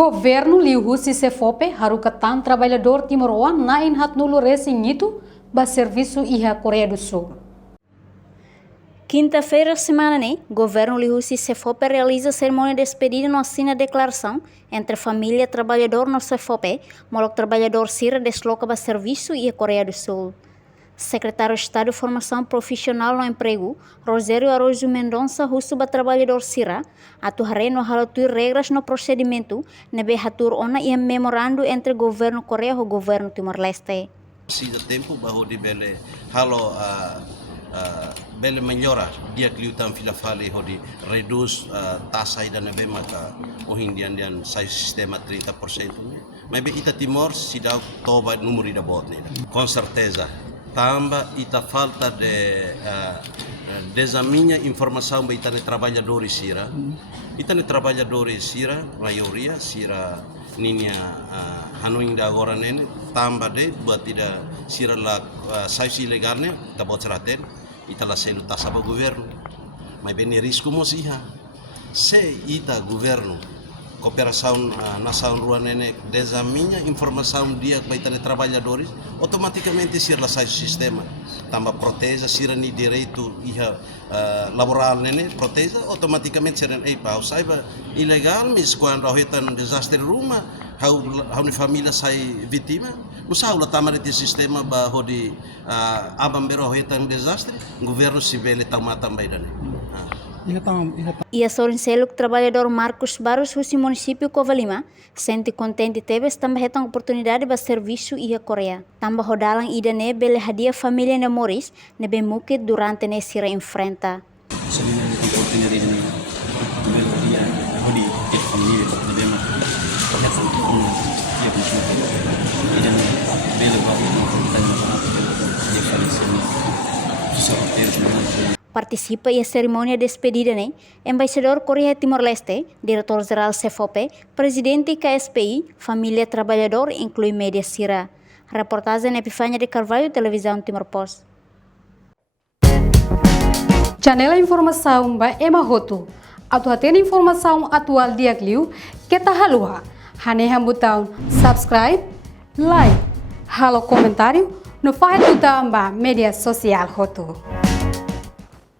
Governo Liu Husi Sefope haruketan trabalhador timoroan na inhat nulu racing itu ba serviço iha Coreia do Sul. Quinta-feira, semana, governo Liu Husi Sefope realiza cerimônia de despedida no assina declaração entre família trabalhador no Sefope, molok trabalhador Sira desloca para serviço e a Coreia do Sul. Secretário de Estado de Formação Profissional no Emprego, Rosério Araújo Mendonça, russo trabalhador Sira, atuará no halatui regras no procedimento, nebe hatur ona e memorando entre governo Coreia e governo Timor-Leste. Sida tempo bahwa di bele halo bele melhora dia kliutan fila fale hodi reduz tasai dan nebe maka ohindian sai sistema 30%. Mas be ita Timor sida toba número da botne. Com certeza tamba ita falta de desaminha informação ba ita ne trabalhadores sira. Ita ne trabalhadores sira, maioria sira ninya hanuing da agora nene tamba de buat tidak sira la saisi legalnya ta botraten ita la selu tasaba governo. Mas bene risco mosiha. Se ita governo cooperação nação rua nene desaminha informação dia que vai trabalhadores automaticamente sir la sai sistema tamba proteza sira ni direito iha laboral nene proteza automaticamente sira ei pau saiba ilegal mis quando hoetan desastre rumah how ni família sai vítima musa ula tamar de sistema ba hodi abambero hoetan desastre governo civil tamata baidane. E a Sorinceluk trabalhador Marcos Barros, Husi município Covalima, sente contente teve também a oportunidade para serviço e a Coreia. Também rodalang ida ne bele hadia família ne Moris ne be mukit durante ne sira enfrenta. Participa em cerimônia de despedida, embaixador Coreia Timor-Leste, diretor-geral Sefope, presidente KSPI, família trabalhador, inclui média Sira. Reportagem Epifânia de Carvalho, televisão Timor-Post. Janela informação ba emahoto. Atu hatena informação atual dia Liu, kita halua. Hane botão subscribe, like, halo comentário, no faz botão ba media sosial hoto.